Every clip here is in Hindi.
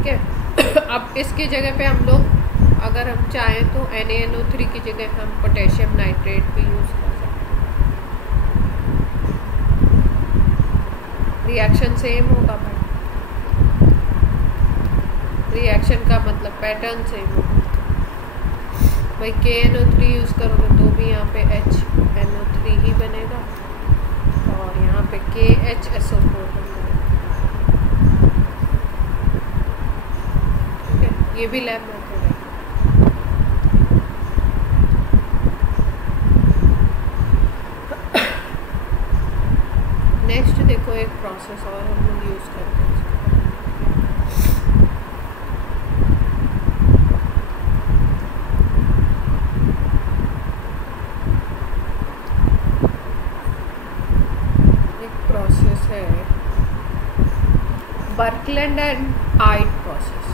ठीक है। अब इसकी जगह पे हम लोग अगर हम चाहें तो NaNO3 की जगह हम पोटेशियम नाइट्रेट भी यूज़ कर सकते हैं। रिएक्शन सेम होगा भाई, रिएक्शन का मतलब पैटर्न सेम होगा भाई। KNO3 यूज़ करोगे तो भी यहाँ पे HNO3 ही बनेगा और यहाँ पे KHSO4 बनेगा। ठीक है, ये भी लैब मेथड है। नेक्स्ट देखो एक प्रोसेस और हम लोग यूज़ करते हैं, एक प्रोसेस है बर्कलैंड एंड हाइट प्रोसेस।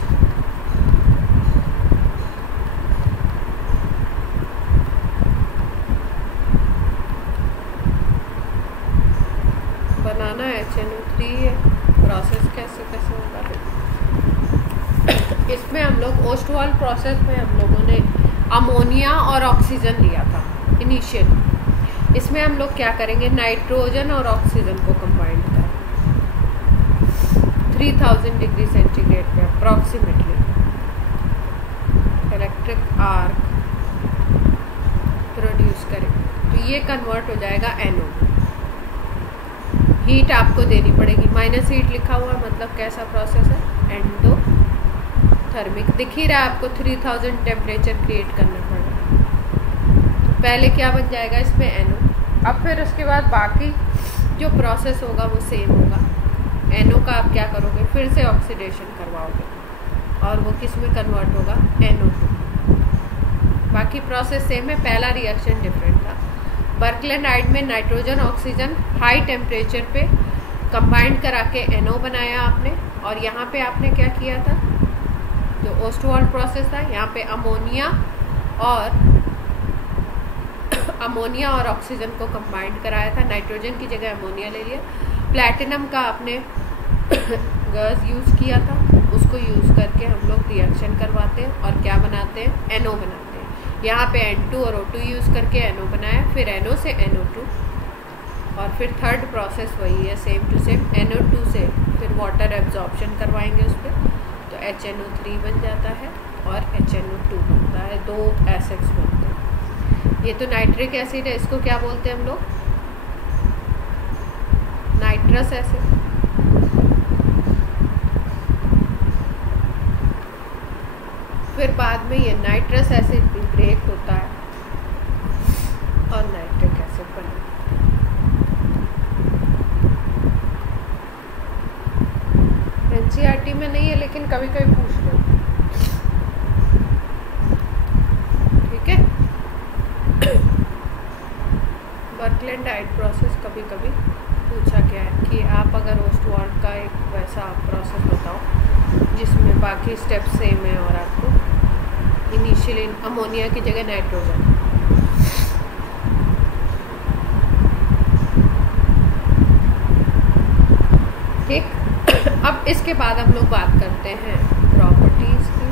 बनाना HNO3 है। प्रोसेस कैसे कैसे होगा इसमें हम लोग ओस्टवाल प्रोसेस में हम लोगों ने अमोनिया और ऑक्सीजन लिया था इनिशियल। इसमें हम लोग क्या करेंगे, नाइट्रोजन और ऑक्सीजन को कंबाइंड करें 3000 डिग्री सेंटीग्रेड पे अप्रॉक्सीमेटली। इलेक्ट्रिक आर्क प्रोड्यूस करेंगे तो ये कन्वर्ट हो जाएगा NO। हीट आपको देनी पड़ेगी, माइनस हीट लिखा हुआ है, मतलब कैसा प्रोसेस है, एंडोथर्मिक। दिख ही रहा है आपको 3000 टेम्परेचर क्रिएट करना पड़ेगा। तो पहले क्या बन जाएगा इसमें NO। अब फिर उसके बाद बाकी जो प्रोसेस होगा वो सेम होगा। NO का आप क्या करोगे, फिर से ऑक्सीडेशन करवाओगे और वो किस में कन्वर्ट होगा, NO2। बाकी प्रोसेस सेम है, पहला रिएक्शन डिफरेंट था। बर्कलैंड हाइट में नाइट्रोजन ऑक्सीजन हाई टेम्परेचर पे कंबाइंड करा के NO बनाया आपने, और यहाँ पे आपने क्या किया था, जो ओस्टवाल्ड प्रोसेस था, यहाँ पे अमोनिया और ऑक्सीजन को कंबाइंड कराया था। नाइट्रोजन की जगह अमोनिया ले लिया। प्लैटिनम का आपने गैस यूज़ किया था, उसको यूज़ करके हम लोग रिएक्शन करवाते हैं और क्या बनाते हैं, NO बनाते हैं। यहाँ पे N2 और O2 यूज़ करके NO बनाया, फिर NO से NO2, और फिर थर्ड प्रोसेस वही है सेम टू सेम। NO2 से फिर वाटर एब्जॉर्प्शन करवाएंगे उस पर, तो HNO3 बन जाता है और HNO2 बनता है, 2 एसिड्स बनते हैं। ये तो नाइट्रिक एसिड है, इसको क्या बोलते हैं हम लोग, नाइट्रस एसिड। फिर बाद में ये नाइट्रस एसिड भी ब्रेक होता है और नाइट्रिक एसिड बनता है। NCERT में नहीं है लेकिन कभी कभी पूछ लो, ठीक है। बर्कलैंड हाइट प्रोसेस कभी कभी पूछा गया है कि आप अगर ओस्टवाल्ड का एक वैसा प्रोसेस बताओ जिसमें बाकी स्टेप सेम है और आपको इनिशियली अमोनिया की जगह नाइट्रोजन। ठीक, अब इसके बाद हम लोग बात करते हैं प्रॉपर्टीज की।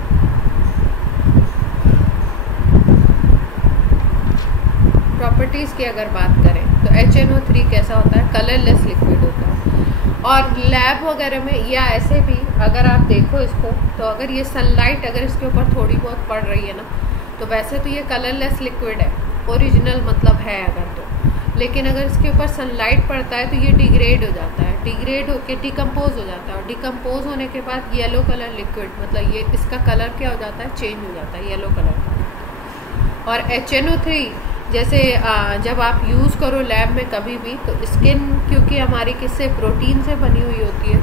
प्रॉपर्टीज़ की अगर बात करें तो HNO3 कैसा होता है, कलरलेस लिक्विड होता है। और लैब वगैरह में या ऐसे भी अगर आप देखो इसको, तो अगर ये सनलाइट अगर इसके ऊपर थोड़ी बहुत पड़ रही है ना, तो वैसे तो ये कलरलेस लिक्विड है, ओरिजिनल मतलब है अगर तो। लेकिन अगर इसके ऊपर सनलाइट पड़ता है तो ये डिग्रेड हो जाता है, डिग्रेड होके डिकम्पोज हो जाता है, और डिकम्पोज होने के बाद येलो कलर लिक्विड, मतलब ये इसका कलर क्या हो जाता है, चेंज हो जाता है, येलो कलर का। और HNO3 जैसे जब आप यूज़ करो लैब में कभी भी, तो स्किन क्योंकि हमारी किससे, प्रोटीन से बनी हुई होती है,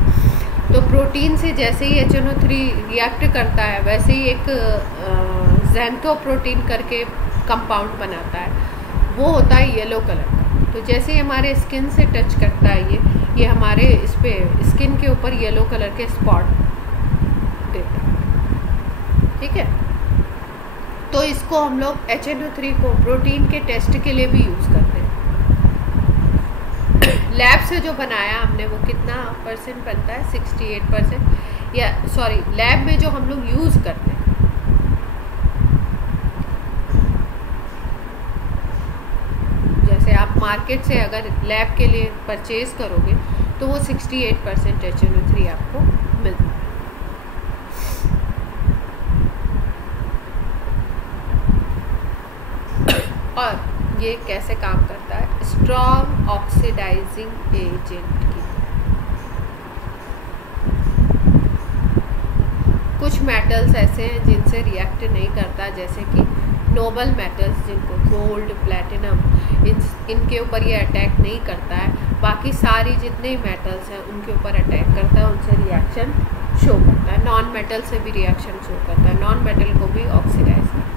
तो प्रोटीन से जैसे ही HNO3 रिएक्ट करता है वैसे ही एक ज़ैंथोप्रोटीन करके कंपाउंड बनाता है, वो होता है येलो कलर का। तो जैसे ही हमारे स्किन से टच करता है ये हमारे इस पे स्किन के ऊपर येलो कलर के स्पॉट देता है, ठीक है। तो इसको हम लोग HNO3 को प्रोटीन के टेस्ट के लिए भी यूज़ करते हैं। लैब से जो बनाया हमने वो कितना % बनता है, 68%, या सॉरी लैब में जो हम लोग यूज़ करते हैं, जैसे आप मार्केट से अगर लैब के लिए परचेज करोगे तो वो 68% HNO3 आपको मिलता है। और ये कैसे काम करता है, स्ट्रॉन्ग ऑक्सीडाइजिंग एजेंट की। कुछ मेटल्स ऐसे हैं जिनसे रिएक्ट नहीं करता, जैसे कि नोबल मेटल्स जिनको गोल्ड, प्लैटिनम, इनके ऊपर ये अटैक नहीं करता है। बाकी सारी जितने मेटल्स हैं उनके ऊपर अटैक करता है, उनसे रिएक्शन शो करता है। नॉन मेटल से भी रिएक्शन शो करता है, नॉन मेटल को भी ऑक्सीडाइज करता है।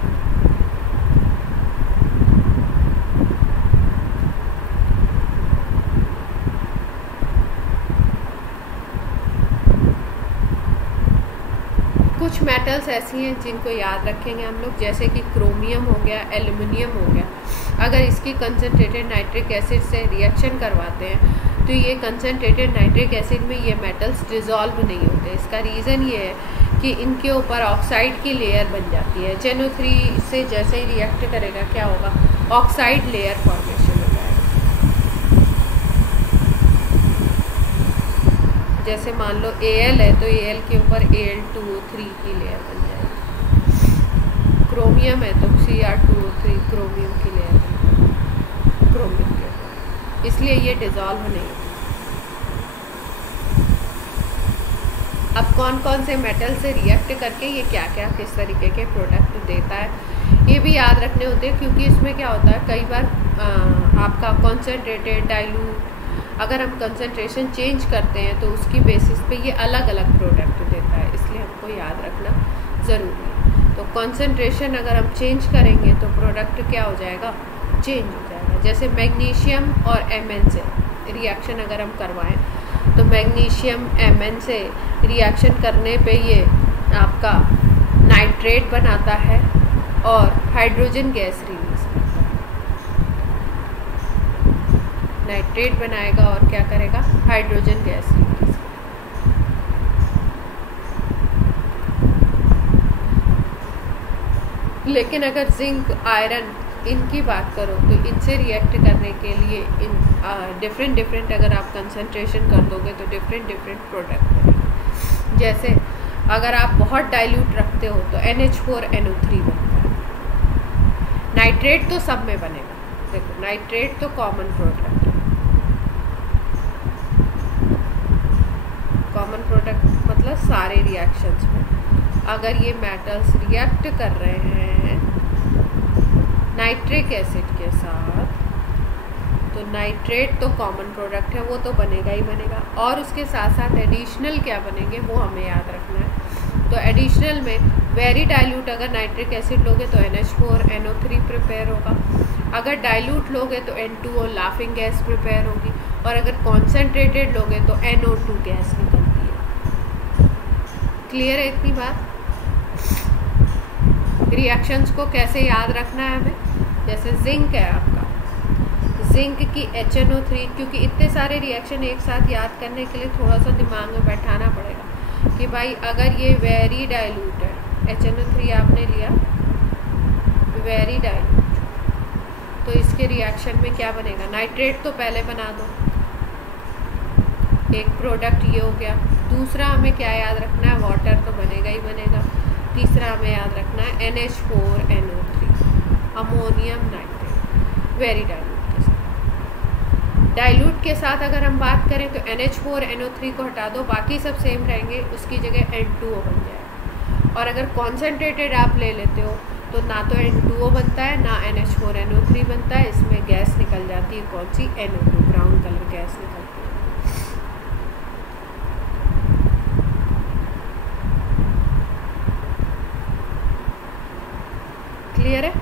कुछ मेटल्स ऐसी हैं जिनको याद रखेंगे हम लोग, जैसे कि क्रोमियम हो गया, एल्युमिनियम हो गया। अगर इसकी कंसनट्रेटेड नाइट्रिक एसिड से रिएक्शन करवाते हैं तो ये कंसनट्रेटेड नाइट्रिक एसिड में ये मेटल्स डिज़ोल्व नहीं होते। इसका रीज़न ये है कि इनके ऊपर ऑक्साइड की लेयर बन जाती है। HNO3 से जैसे ही रिएक्ट करेगा क्या होगा, ऑक्साइड लेयर फॉर्मेशन हो जाएगा। जैसे मान लो Al है तो Al के ऊपर Al2O3 की लेयर बन जाएगी। क्रोमियम है तो Cr2O3 क्रोमियम की लेयर क्रोमियम के ऊपर, इसलिए ये डिज़ोल्व नहीं होता। अब कौन कौन से मेटल से रिएक्ट करके ये क्या क्या किस तरीके के प्रोडक्ट देता है ये भी याद रखने होते हैं, क्योंकि इसमें क्या होता है कई बार आपका कॉन्सेंट्रेटेड, डाइल्यूट, अगर हम कंसंट्रेशन चेंज करते हैं तो उसकी बेसिस पे ये अलग अलग प्रोडक्ट देता है, इसलिए हमको याद रखना ज़रूरी है। तो कंसंट्रेशन अगर हम चेंज करेंगे तो प्रोडक्ट क्या हो जाएगा, चेंज हो जाएगा। जैसे मैग्नीशियम और Mn से रिएक्शन अगर हम करवाएं तो मैग्नीशियम Mn से रिएक्शन करने पे ये आपका नाइट्रेट बनाता है और हाइड्रोजन गैस रिलीज करता है। नाइट्रेट बनाएगा और क्या करेगा, हाइड्रोजन गैस रिलीज। लेकिन अगर जिंक, आयरन इनकी बात करो तो इनसे रिएक्ट करने के लिए इन डिफरेंट अगर आप कंसंट्रेशन कर दोगे तो डिफरेंट प्रोडक्ट बनेंगे। जैसे अगर आप बहुत डाइल्यूट रखते हो तो NH4NO3 बनता है। नाइट्रेट तो सब में बनेगा, देखो नाइट्रेट तो कॉमन प्रोडक्ट है। कॉमन प्रोडक्ट मतलब सारे रिएक्शंस में अगर ये मेटल्स रिएक्ट कर रहे हैं नाइट्रिक एसिड के साथ तो नाइट्रेट तो कॉमन प्रोडक्ट है, वो तो बनेगा ही बनेगा। और उसके साथ साथ एडिशनल क्या बनेंगे वो हमें याद रखना है। तो एडिशनल में वेरी डाइल्यूट अगर नाइट्रिक एसिड लोगे तो NH4NO3 प्रिपेयर होगा। अगर डाइल्यूट लोगे तो N2O लाफिंग गैस प्रिपेयर होगी, और अगर कॉन्सेंट्रेटेड लोगे तो NO2 गैस निकलती है। क्लियर है इतनी बात? रिएक्शंस को कैसे याद रखना है हमें, जैसे जिंक है आपका, जिंक की HNO3, क्योंकि इतने सारे रिएक्शन एक साथ याद करने के लिए थोड़ा सा दिमाग में बैठाना पड़ेगा कि भाई अगर ये वेरी डाइल्यूट है, HNO3 आपने लिया वेरी डाइल्यूट, तो इसके रिएक्शन में क्या बनेगा, नाइट्रेट तो पहले बना दो, एक प्रोडक्ट ये हो गया। दूसरा हमें क्या याद रखना है, वाटर तो बनेगा ही बनेगा। तीसरा हमें याद रखना है NH4NO3 ammonium nitrate very dilute के साथ। डाइल्यूट के साथ अगर हम बात करें तो NH4NO3 को हटा दो, बाकी सब सेम रहेंगे, उसकी जगह N2O बन जाएगा। और अगर कॉन्सेंट्रेटेड आप ले लेते हो तो ना तो N2O बनता है ना NH4NO3 बनता है, इसमें गैस निकल जाती है, कौन सी, NO2 ब्राउन कलर गैस निकलती है। क्लियर है?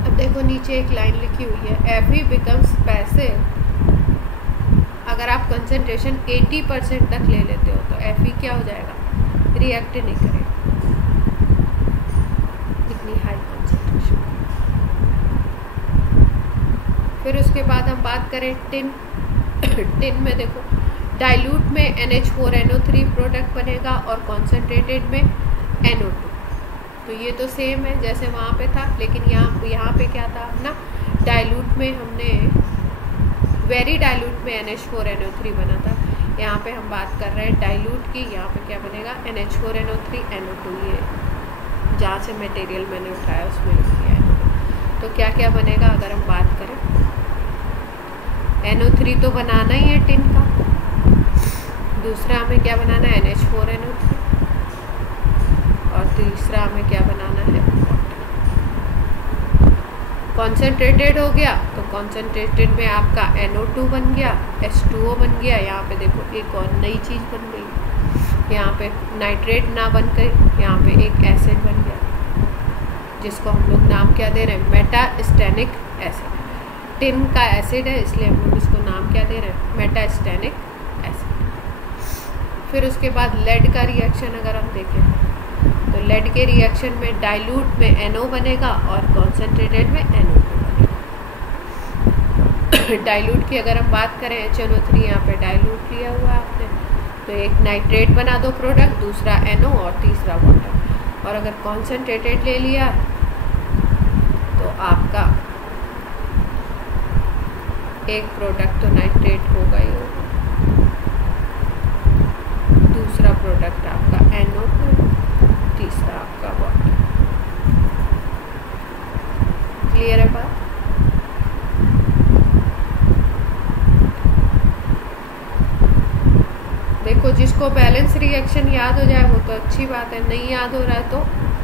अब देखो नीचे एक लाइन लिखी हुई है, Fe बिकम्स पैसिव। अगर आप कंसंट्रेशन 80% तक ले लेते हो तो Fe क्या हो जाएगा, रिएक्ट नहीं करेगा इतनी हाई कंसंट्रेशन। फिर उसके बाद हम बात करें टिन। टिन में देखो डाइल्यूट में NH4NO3 प्रोडक्ट बनेगा और कॉन्सेंट्रेटेड में NO2। तो ये तो सेम है जैसे वहाँ पे था, लेकिन यहाँ पे क्या था ना, डाइल्यूट में हमने वेरी डाइल्यूट में NH4NO3 बना था। यहाँ पे हम बात कर रहे हैं डाइल्यूट की, यहाँ पे क्या बनेगा NH4NO3 NO2। ये जहाँ से मटेरियल मैंने उठाया उसमें लिख दिया है। तो क्या क्या बनेगा अगर हम बात करें, NO3 तो बनाना ही है टिन का, दूसरा हमें क्या बनाना है NH4NO3, और तीसरा हमें क्या बनाना है वाटर। कॉन्सेंट्रेटेड हो गया तो कॉन्सेंट्रेटेड में आपका NO2 बन गया, H2O बन गया। यहाँ पे देखो एक और नई चीज़ बन गई, यहाँ पे नाइट्रेट ना बनकर यहाँ पे एक एसिड बन गया, जिसको हम लोग नाम क्या दे रहे हैं, मेटास्टेनिक एसिड। टिन का एसिड है इसलिए हम लोग इसको नाम क्या दे रहे हैं, मेटास्टेनिक एसिड। फिर उसके बाद लेड का रिएक्शन अगर हम देखें तो लेड के रिएक्शन में डाइल्यूट में NO बनेगा और कॉन्सेंट्रेटेड में NO2 बनेगा। डाइल्यूट की अगर हम बात करें HNO3, यहाँ पे डाइल्यूट लिया हुआ है आपने, तो एक नाइट्रेट बना दो प्रोडक्ट, दूसरा NO और तीसरा वाटर। और अगर कॉन्सेंट्रेटेड ले लिया तो आपका एक प्रोडक्ट तो नाइट्रेट होगा ही होगा, दूसरा प्रोडक्ट आपका NO2, तीसरा आपका वाटर। क्लियर है बात? देखो जिसको बैलेंस रिएक्शन याद हो जाए वो तो अच्छी बात है, नहीं याद हो रहा है तो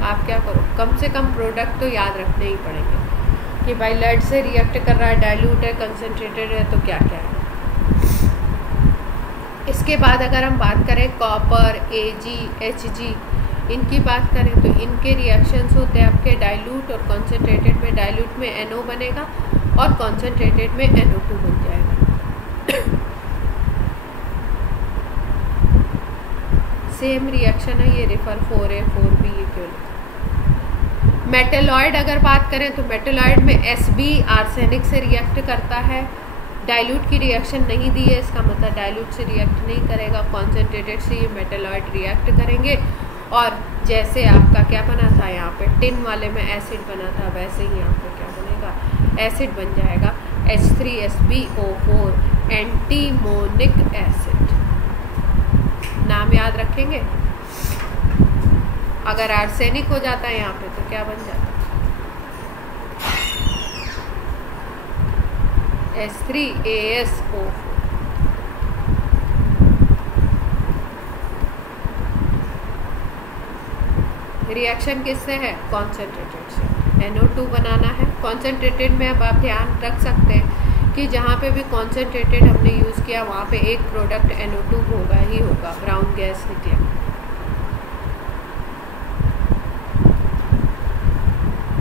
आप क्या करो, कम से कम प्रोडक्ट तो याद रखने ही पड़ेंगे कि भाई लेड से रिएक्ट कर रहा है, डाइल्यूट है, कंसंट्रेटेड है, तो क्या क्या है। इसके बाद अगर हम बात करें कॉपर, Ag, Hg, इनकी बात करें तो इनके रिएक्शंस होते हैं आपके डाइल्यूट और कॉन्सेंट्रेटेड में डाइल्यूट में NO बनेगा और कॉन्सेंट्रेटेड में NO2 बन जाएगा। सेम रिएक्शन है, ये रेफर 4A 4B ये क्यों लिखा। मेटलॉइड अगर बात करें तो मेटलॉइड में Sb आर्सेनिक से रिएक्ट करता है, डाइल्यूट की रिएक्शन नहीं दी है, इसका मतलब डाइल्यूट से रिएक्ट नहीं करेगा, कॉन्सेंट्रेटेड से ये मेटलॉइड रिएक्ट करेंगे। और जैसे आपका क्या बना था यहाँ पे टिन वाले में एसिड बना था, वैसे ही यहाँ पे क्या बनेगा, एसिड बन जाएगा H3SbO4 एंटीमोनिक एसिड। नाम याद रखेंगे। अगर आर्सेनिक हो जाता है यहाँ पे तो क्या बन जाता है H3AsO4। रिएक्शन किससे है, कॉन्सेंट्रेटेड से। NO2 बनाना है कॉन्सेंट्रेटेड में। अब आप ध्यान रख सकते हैं कि जहाँ पे भी कॉन्सेंट्रेटेड हमने यूज़ किया वहाँ पे एक प्रोडक्ट NO2 होगा ही होगा, ब्राउन गैस निकले।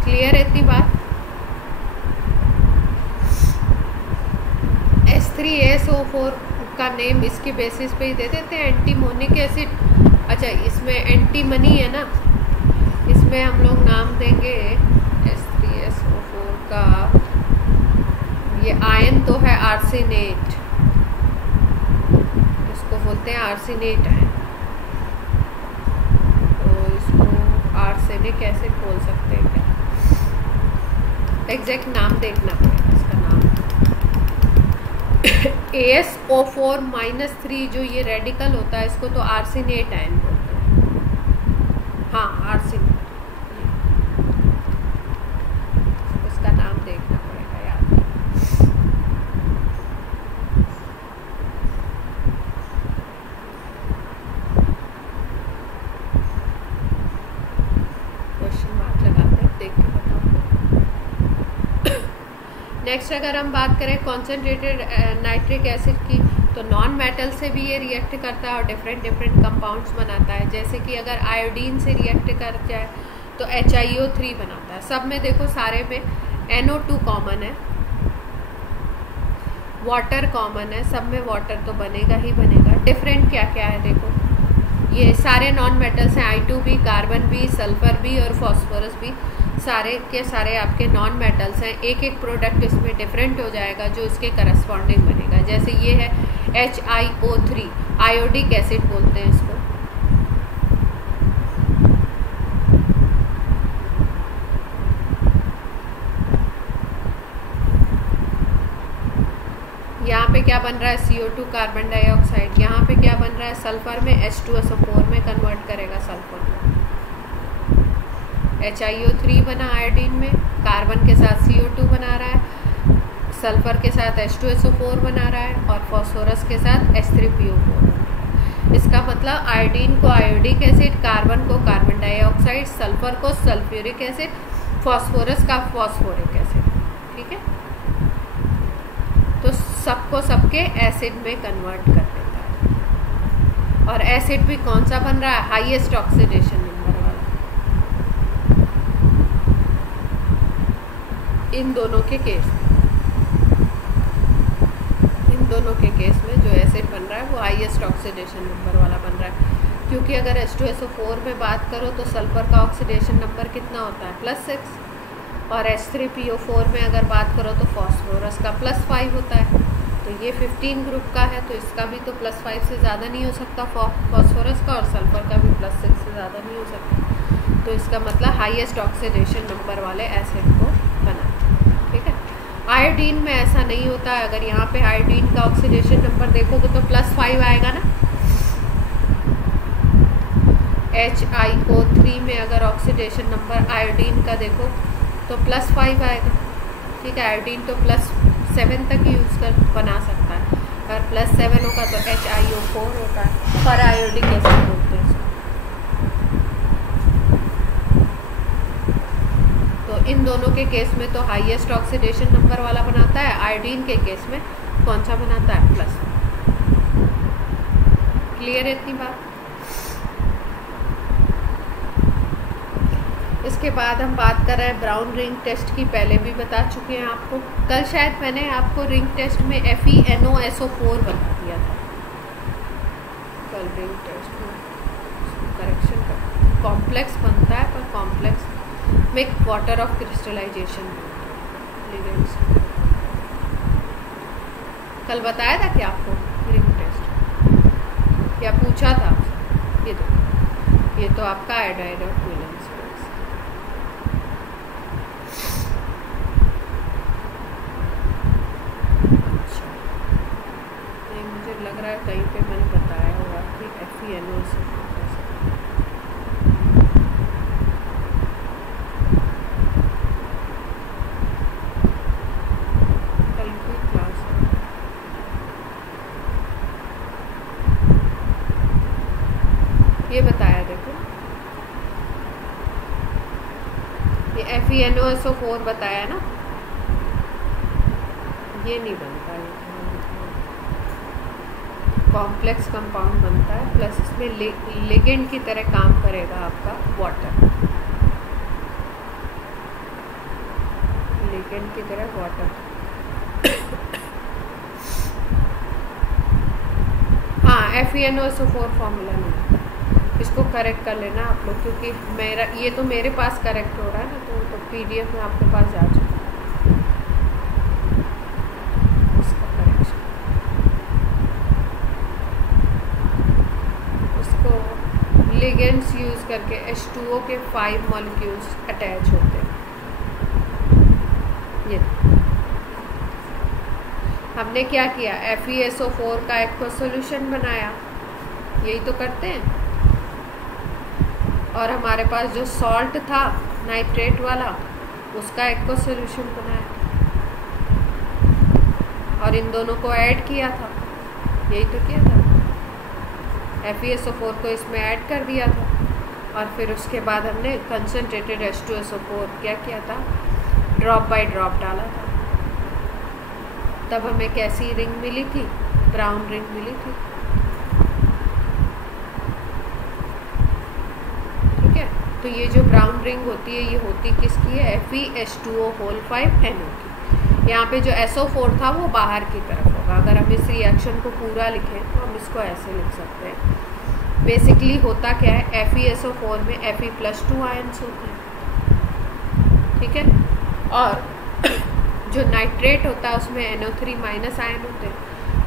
क्लियर है इतनी बात? H3SO4 का नेम इसके बेसिस पे ही दे देते हैं, एंटीमोनिक एसिड। अच्छा इसमें एंटीमनी है ना, इसमें हम लोग नाम देंगे H3SO4 का, ये आयन तो है आर्सेनेट, इसको बोलते हैं आर्सेनेट आयन, तो इसको आर्सेनिक एसिड बोल सकते हैं क्या? एग्जैक्ट नाम देखना पड़ेगा इसका नाम। AsO4-3 जो ये रेडिकल होता है इसको तो आर्सेनेट आयन बोलते हैं। हाँ आर्सेनेट, इसका नाम देखना पड़ेगा याद नहीं। क्वेश्चन मार्क लगाते हैं, देख के बताओ। नेक्स्ट अगर हम बात करें कॉन्सेंट्रेटेड नाइट्रिक एसिड की, तो नॉन मेटल से भी ये रिएक्ट करता है और डिफरेंट कंपाउंड्स बनाता है। जैसे कि अगर आयोडीन से रिएक्ट कर जाए तो HiO3 बनाता है। सब में देखो सारे में NO2 कॉमन है, वाटर कॉमन है, सब में वाटर तो बनेगा ही बनेगा। डिफरेंट क्या क्या है देखो, ये सारे नॉन मेटल्स हैं, I2 भी, कार्बन भी, सल्फर भी और फॉस्फोरस भी। सारे के सारे आपके नॉन मेटल्स हैं, एक एक प्रोडक्ट इसमें डिफरेंट हो जाएगा जो इसके करस्पॉन्डिंग बनेगा। जैसे ये है HiO3, आयोडिक एसिड बोलते हैं इसको। यहाँ पे क्या बन रहा है, CO2 कार्बन डाइऑक्साइड। यहाँ पे क्या बन रहा है, सल्फर में H2SO4 में कन्वर्ट करेगा सल्फर को। HiO3 बना आयोडीन में, कार्बन के साथ CO2 बना रहा है, सल्फर के साथ H2SO4 बना रहा है और फॉस्फोरस के साथ H3PO4 बना रहा है। इसका मतलब आयोडीन को आयोडिक एसिड, कार्बन को कार्बन डाइऑक्साइड, सल्फर को सल्फ्यूरिक एसिड, फॉस्फोरस का फॉस्फोरिक एसिड। ठीक है, तो सबको सबके एसिड में कन्वर्ट कर देता है। और एसिड भी कौन सा बन रहा है, हाईएस्ट ऑक्सीडेशन नंबर वाला। इन दोनों के केस में जो एसिड बन रहा है वो हाईएस्ट ऑक्सीडेशन नंबर वाला बन रहा है। क्योंकि अगर H2SO4 में बात करो तो सल्फर का ऑक्सीडेशन नंबर कितना होता है, +6, और H3PO4 में अगर बात करो तो फॉस्फोरस का +5 होता है। तो ये 15 ग्रुप का है, तो इसका भी तो +5 से ज़्यादा नहीं हो सकता फॉस्फोरस का, और सल्फर का भी +6 से ज़्यादा नहीं हो सकता। तो इसका मतलब हाईएस्ट ऑक्सीडेशन नंबर वाले एसिड को बनाते हैं। ठीक है, आयोडीन में ऐसा नहीं होता है। अगर यहाँ पे आयोडीन का ऑक्सीडेशन नंबर देखोगे तो +5 आएगा ना। HiO3 में अगर ऑक्सीडेशन नंबर आयोडीन का देखो तो +5 आएगा। ठीक है, आयोडीन तो +7 तक यूज़ कर बना सकता है, अगर +7 होगा तो HiO4 होता है, पर आयोडिक एसिड बोलते हैं इसको। तो इन दोनों के केस में तो हाईएस्ट ऑक्सीडेशन नंबर वाला बनाता है, आयोडीन के केस में कौन सा बनाता है, +5। क्लियर है इतनी बात। इसके बाद हम बात कर रहे हैं ब्राउन रिंग टेस्ट की। पहले भी बता चुके हैं आपको, कल शायद मैंने आपको रिंग टेस्ट में FeNOSO4 बता दिया था। कल रिंग टेस्ट में करेक्शन कर, कॉम्प्लेक्स बनता है, पर कॉम्प्लेक्स में वाटर ऑफ क्रिस्टलाइजेशन लिगेंड्स। कल बताया था क्या आपको रिंग टेस्ट, या पूछा था आपसे? ये तो आपका आयोडाइड ऑफ मिलेंस। लग रहा है कहीं पे मैंने बताया होगा कि FeNOSO कल की क्लास है। ये बताया, देखो ये FeNOSO4 बताया ना, ये नहीं बनता है, कॉम्प्लेक्स कंपाउंड बनता है, प्लस इसमें लिगेंड की तरह काम करेगा आपका वाटर, लिगेंड की तरह वाटर। हाँ, FeNOSO4 फॉर्मूला नहीं, इसको करेक्ट कर लेना आप लोग, क्योंकि मेरा ये तो मेरे पास करेक्ट हो रहा है ना, तो PDF में आपके पास जा चुका है उसका करेक्शन। लिगेंड्स यूज़ करके H2O के 5 मॉलिक्यूल्स अटैच होते हैं। ये हमने क्या किया, FeSO4 का एक्वा सॉल्यूशन बनाया, यही तो करते हैं। और हमारे पास जो सॉल्ट था नाइट्रेट वाला, उसका एक्वा सॉल्यूशन बनाया और इन दोनों को ऐड किया था, यही तो किया था। FeSO4 को इसमें ऐड कर दिया था और फिर उसके बाद हमने कंसनट्रेटेड H2SO4 क्या किया था, ड्रॉप बाय ड्रॉप डाला था। तब हमें कैसी रिंग मिली थी, ब्राउन रिंग मिली थी। ठीक है, तो ये जो ब्राउन रिंग होती है ये होती किसकी है, FeH2O5NO की। यहाँ पे जो SO4 था वो बाहर की तरफ होगा। अगर हम इस रिएक्शन को पूरा लिखें तो हम इसको ऐसे लिख सकते हैं। बेसिकली होता क्या है, FeSO4 में Fe+2 आयन्स होते हैं। ठीक है। और जो नाइट्रेट होता है उसमें NO3 माइनस आयन होते हैं,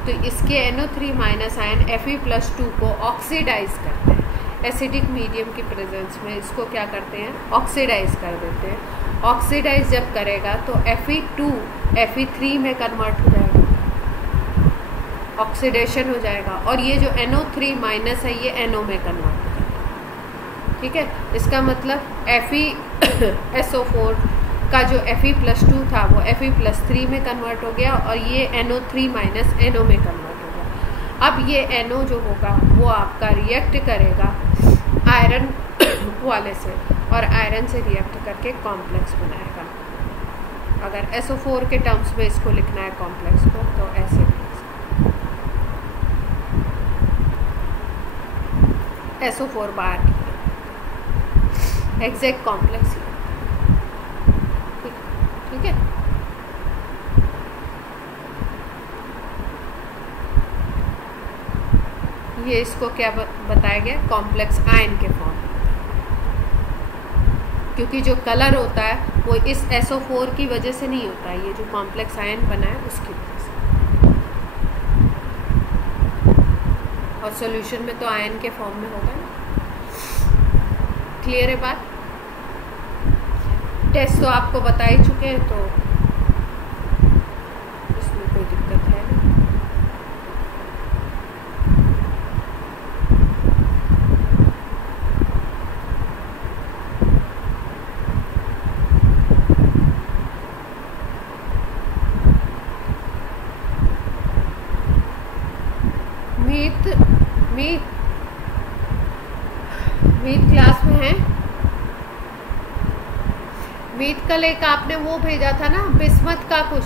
तो इसके NO3 माइनस आयन Fe+2 को ऑक्सीडाइज करते हैं। एसिडिक मीडियम की प्रेजेंस में इसको क्या करते हैं, ऑक्सीडाइज कर देते हैं। ऑक्सीडाइज जब करेगा तो Fe2 Fe3 में कन्वर्ट हो जाएगा, ऑक्सीडेशन हो जाएगा, और ये जो NO3 माइनस है ये NO में कन्वर्ट हो जाएगा। ठीक है, इसका मतलब FeSO4 का जो Fe+2 था वो Fe+3 में कन्वर्ट हो गया, और ये NO3 माइनस NO में कन्वर्ट हो गया। अब ये NO जो होगा वो आपका रिएक्ट करेगा आयरन वाले से, और आयरन से रिएक्ट करके कॉम्प्लेक्स बनाएगा। अगर SO4 के टर्म्स में इसको लिखना है कॉम्प्लेक्स को तो ऐसे SO4 बाहर एग्जैक्ट कॉम्प्लेक्स, ठीक है। ये इसको क्या बताया गया, कॉम्प्लेक्स आयन के फॉर्म, क्योंकि जो कलर होता है वो इस SO4 की वजह से नहीं होता है, ये जो कॉम्प्लेक्स आयन बना है उसकी वजह से। और सॉल्यूशन में तो आयन के फॉर्म में होगा ना। क्लियर है बात? टेस्ट तो आपको बता ही चुके हैं, तो इसमें कोई दिक्कत है नहीं। मीत क्लास में है। मीत कल एक आपने वो भेजा था ना बिस्मत का कुछ,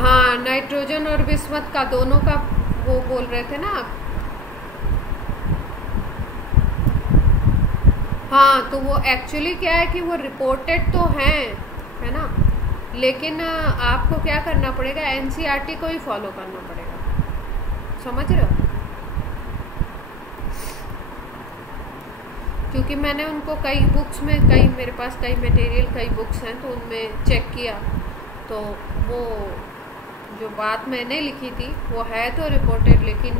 हाँ नाइट्रोजन और बिस्मत का दोनों का वो बोल रहे थे ना आप। हाँ, तो वो एक्चुअली क्या है कि वो रिपोर्टेड तो है ना, लेकिन आपको क्या करना पड़ेगा, NCERT को ही फॉलो करना पड़ेगा, समझ रहे हो? क्योंकि मैंने उनको कई बुक्स में, कई मेरे पास कई मटेरियल, कई बुक्स हैं, तो उनमें चेक किया, तो वो जो बात मैंने लिखी थी वो है तो रिपोर्टेड, लेकिन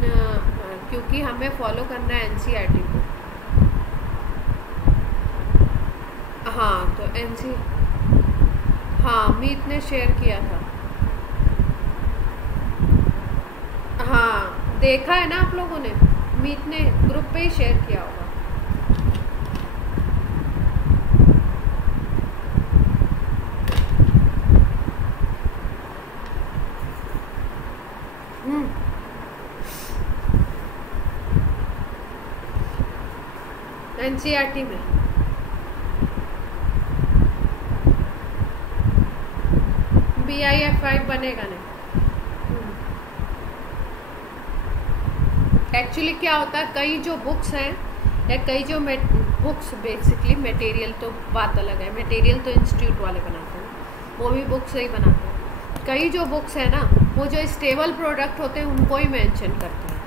क्योंकि हमें फॉलो करना है NCERT को। हाँ, तो हाँ मीत ने शेयर किया था, हाँ देखा है ना आप लोगों ने, मीत ने ग्रुप पे ही शेयर किया होगा। NCERT में BIF5 बनेगा नहीं। एक्चुअली क्या होता है, कई जो बुक्स हैं या कई जो बुक्स, बेसिकली मटेरियल तो बात अलग है, मटेरियल तो इंस्टीट्यूट वाले बनाते हैं, वो भी बुक्स से ही बनाते हैं। कई जो बुक्स हैं ना वो जो स्टेबल प्रोडक्ट होते हैं उनको ही मेंशन करते हैं।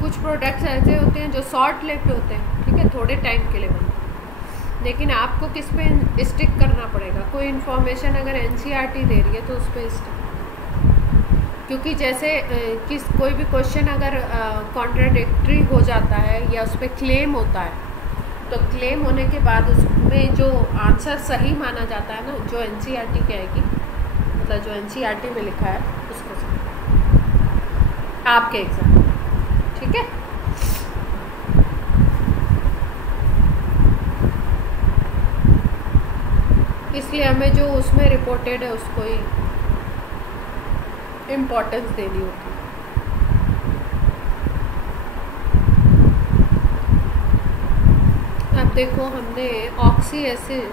कुछ प्रोडक्ट्स ऐसे होते हैं जो शॉर्ट लिव्ड होते हैं, ठीक है, थोड़े टाइम के लिए बनते हैं, लेकिन आपको किस पे स्टिक करना पड़ेगा। कोई इन्फॉर्मेशन अगर NCERT दे रही है तो उस पर स्टिक, क्योंकि जैसे कोई भी क्वेश्चन अगर कॉन्ट्राडिक्टरी हो जाता है या उस पर क्लेम होता है, तो क्लेम होने के बाद उसमें जो आंसर सही माना जाता है ना, जो NCERT कहेगी, मतलब जो NCERT में लिखा है उसको आपके एग्जाम, ठीक है। इसलिए हमें जो उसमें रिपोर्टेड है उसको ही इम्पोर्टेंस देनी होती है। अब देखो, हमने ऑक्सी एसिड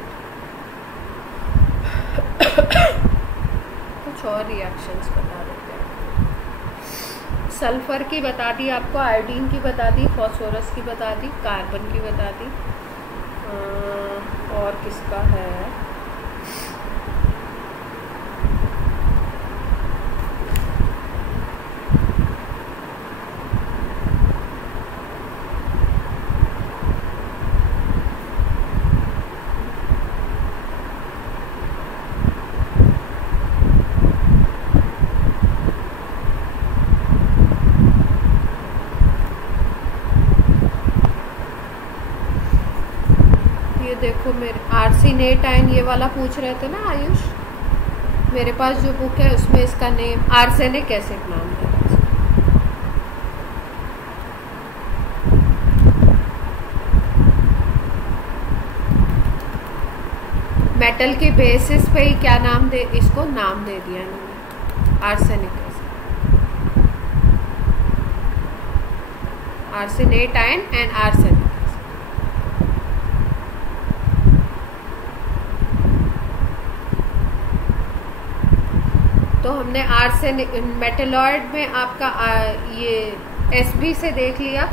कुछ और रिएक्शंस बता देते हैं। सल्फर की बता दी आपको, आयोडीन की बता दी, फॉस्फोरस की बता दी, कार्बन की बता दी, और किसका है, ये देखो मेरे आर्सेनेटाइन ये वाला पूछ रहे थे ना आयुष, मेरे पास जो बुक है उसमें इसका नेम आर्सेनिक एसिड नाम है। मेटल के बेसिस पे ही क्या नाम दे, इसको नाम दे दिया इन्होंने आर्सेनिक एसिड, आर्सेनेटाइन एंड आर्सेनिक। तो हमने आर्सेनिक मेटलॉइड में आपका ये एसबी से देख लिया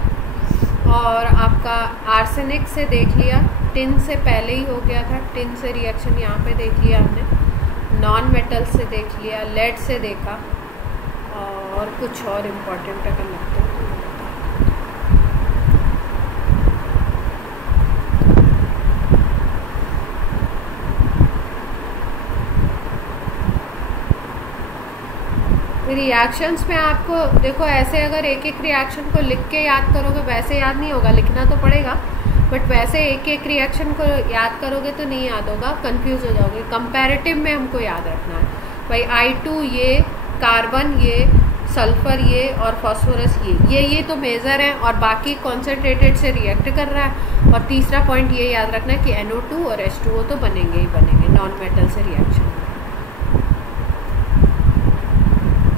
और आपका आर्सेनिक से देख लिया, टिन से पहले ही हो गया था, टिन से रिएक्शन यहाँ पे देख लिया हमने, नॉन मेटल से देख लिया, लेड से देखा, और कुछ और इम्पोर्टेंट अगर लगता है तो रिएक्शंस में आपको देखो ऐसे अगर एक एक रिएक्शन को लिख के याद करोगे वैसे याद नहीं होगा, लिखना तो पड़ेगा, बट वैसे एक एक रिएक्शन को याद करोगे तो नहीं याद होगा, कंफ्यूज हो जाओगे। कंपैरेटिव में हमको याद रखना है भाई I2 ये, कार्बन ये, सल्फर ये और फॉस्फोरस ये तो मेजर है और बाकी कॉन्सेंट्रेटेड से रिएक्ट कर रहा है। और तीसरा पॉइंट ये याद रखना है कि NO2 और H2O तो बनेंगे ही बनेंगे नॉन मेटल से रिएक्शन,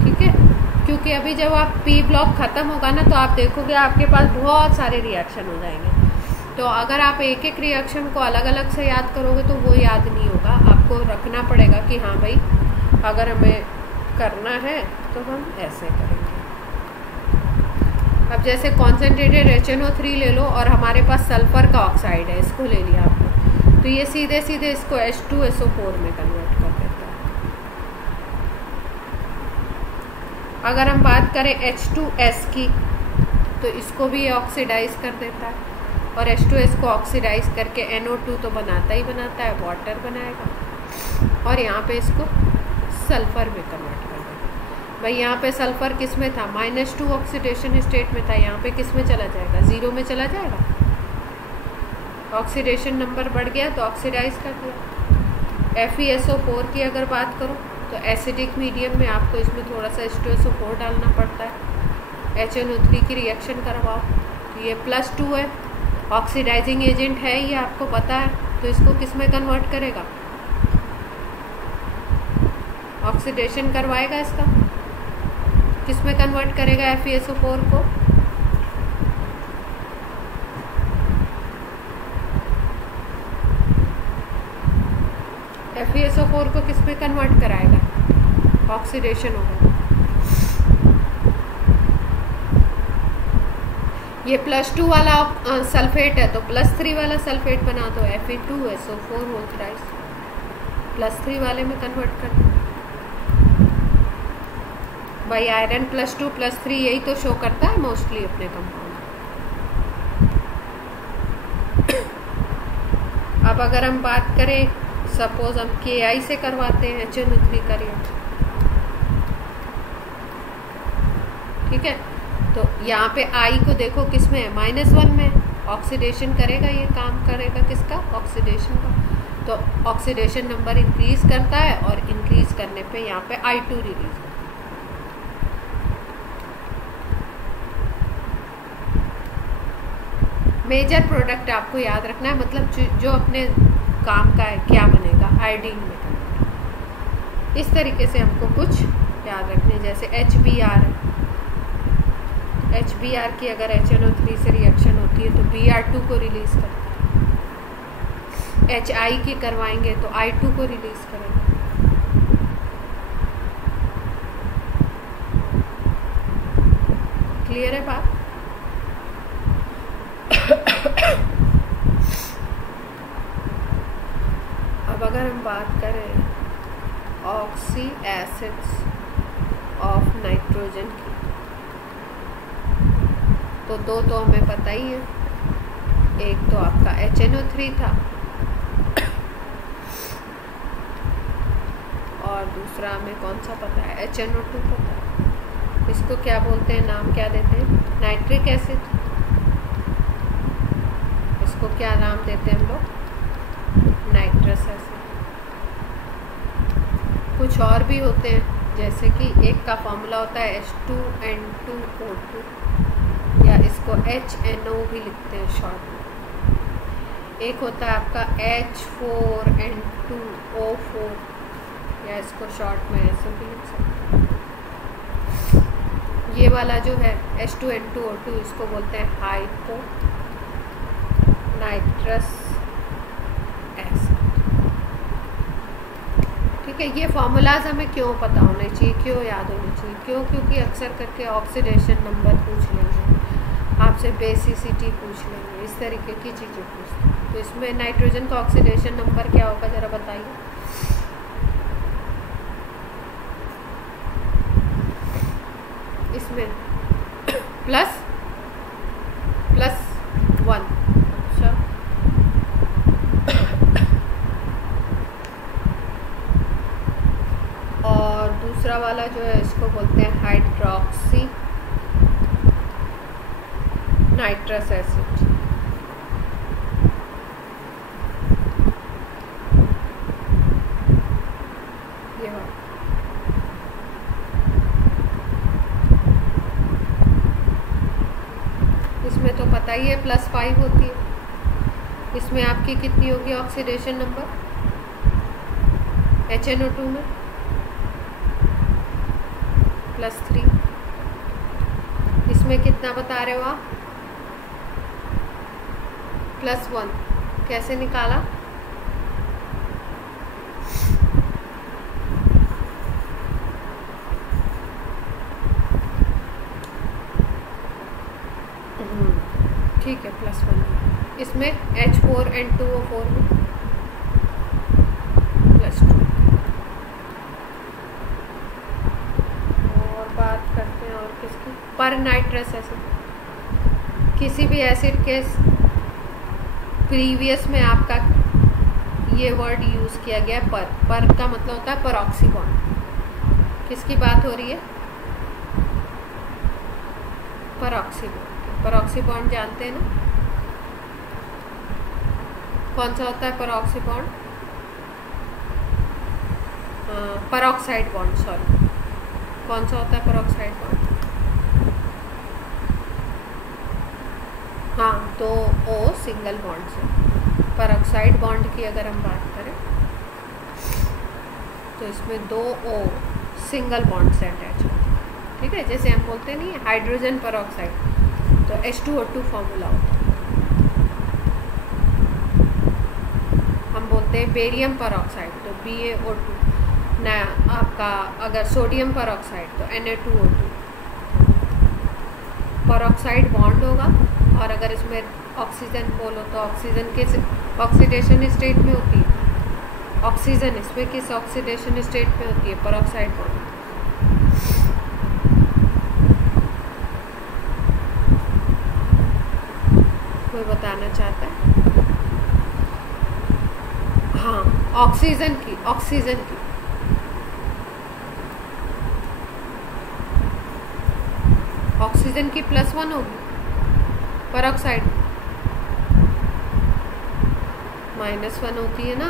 ठीक है। क्योंकि अभी जब आप P ब्लॉक ख़त्म होगा ना तो आप देखोगे आपके पास बहुत सारे रिएक्शन हो जाएंगे। तो अगर आप एक एक रिएक्शन को अलग अलग से याद करोगे तो वो याद नहीं होगा, आपको रखना पड़ेगा कि हाँ भाई अगर हमें करना है तो हम ऐसे करेंगे। अब जैसे कॉन्सेंट्रेटेड HNO3 ले लो और हमारे पास सल्फर का ऑक्साइड है, इसको ले लिया आपने, तो ये सीधे सीधे इसको H2SO4 में कन्वर्ट कर देता है। अगर हम बात करें H2S की तो इसको भी ऑक्सीडाइज कर देता है और H2S को ऑक्सीडाइज करके NO2 तो बनाता ही बनाता है, वाटर बनाएगा और यहाँ पे इसको सल्फर में कन्वर्ट कर देगा। भाई यहाँ पे सल्फर किस में था, -2 ऑक्सीडेशन स्टेट में था, यहाँ पे किस में चला जाएगा, 0 में चला जाएगा। ऑक्सीडेशन नंबर बढ़ गया तो ऑक्सीडाइज कर दिया। FeSO4 की अगर बात करो तो एसिडिक मीडियम में आपको इसमें थोड़ा सा H2SO4 डालना पड़ता है, HNO3 की रिएक्शन करवाओ तो ये +2 है, ऑक्सीडाइजिंग एजेंट है ये आपको पता है, तो इसको किस में कन्वर्ट करेगा, ऑक्सीडेशन करवाएगा, इसका किस में कन्वर्ट करेगा FeSO4 को, FeSO4 को किस में कन्वर्ट कराएगा, ऑक्सीडेशन होगा। ये +2 वाला सल्फेट है तो +3 वाला सल्फेट बना दो, Fe2SO4 होल थ्राइस, +3 वाले में कन्वर्ट कर दो। भाई आयरन +2 +3 यही तो शो करता है मोस्टली अपने कंपाउंड। अब अगर हम बात करें सपोज हम Ki से करवाते हैं HNO3 का रिएक्शन, ठीक है, तो यहाँ पे I को देखो किस में है, -1 में, ऑक्सीडेशन करेगा, ये काम करेगा किसका, ऑक्सीडेशन का, तो ऑक्सीडेशन नंबर इंक्रीज करता है और इंक्रीज करने पे यहाँ पे I2 रिलीज होता है। मेजर प्रोडक्ट आपको याद रखना है, मतलब जो अपने काम का है क्या बनेगा, आयोडीन में कन्वर्ट। इस तरीके से हमको कुछ याद रखने, जैसे HBr है, HBr की अगर HNO3 से रिएक्शन होती है तो Br2 को रिलीज करता है, HI की करवाएंगे तो I2 को रिलीज करेंगे। क्लियर है बात। अब अगर हम बात करें ऑक्सी एसिड्स ऑफ नाइट्रोजन की तो दो तो हमें पता ही है, एक तो आपका HNO3 था और दूसरा हमें कौन सा पता है, HNO2 पता है। इसको क्या बोलते हैं, नाम क्या देते हैं, नाइट्रिक एसिड। इसको क्या नाम देते हैं हम लोग, नाइट्रस एसिड। कुछ और भी होते हैं, जैसे कि एक का फॉर्मूला होता है H2N2O2, या इसको HNO भी लिखते हैं शॉर्ट में। एक होता है आपका H4N2O4, या इसको शॉर्ट में ऐसे भी लिख सकते हैं। ये वाला जो है H2N2O2, इसको बोलते हैं हाइपो नाइट्रस एसिड। ठीक है, ये फॉर्मूलाज हमें क्यों पता होने चाहिए, क्यों याद होने चाहिए, क्यों? क्योंकि अक्सर करके ऑक्सीडेशन नंबर पूछ लेंगे आपसे, बेसिसिटी पूछ लेंगे, इस तरीके की चीज़ें पूछते हैं। तो इसमें नाइट्रोजन का ऑक्सीडेशन नंबर क्या होगा, ज़रा बताइए। इसमें +1। अच्छा, और दूसरा वाला जो है इसको बोलते हैं हाइड्रोक्सी नाइट्रस एसिड। ये इसमें तो पता ही है +5 होती है। इसमें आपकी कितनी होगी ऑक्सीडेशन नंबर HNO2 में? +3। इसमें कितना बता रहे हो आप? +1। कैसे निकाला? ठीक है, +1। इसमें H4N2O4 में +2। और बात करते हैं और किसकी, पर नाइट्रस एसिड। किसी भी एसिड के प्रीवियस में आपका ये वर्ड यूज़ किया गया है पर का मतलब होता है परऑक्सी बॉन्ड। किसकी बात हो रही है? परऑक्सी बॉन्ड। परऑक्सी बॉन्ड जानते हैं ना, कौन सा होता है परऑक्सी बॉन्ड? Peroxide bond, sorry. कौन सा होता है परऑक्साइड बॉन्ड? हाँ, 2 O सिंगल बॉन्ड से। परऑक्साइड बॉन्ड की अगर हम बात करें तो इसमें 2 O सिंगल बॉन्ड से अटैच होते हैं। ठीक है, जैसे हम बोलते नहीं है हाइड्रोजन परऑक्साइड, तो H2O2 फॉर्मूला होता है। हम बोलते हैं बेरियम परऑक्साइड, तो BaO2 ना। आपका अगर सोडियम परऑक्साइड तो Na2O2। परऑक्साइड बॉन्ड होगा, और अगर इसमें ऑक्सीजन बोलो तो ऑक्सीजन किस ऑक्सीडेशन स्टेट में होती है? ऑक्सीजन इसमें किस ऑक्सीडेशन स्टेट में होती है? Peroxide bond. कोई बताना चाहता है? हाँ, ऑक्सीजन की +1 होगी, परऑक्साइड -1 होती है ना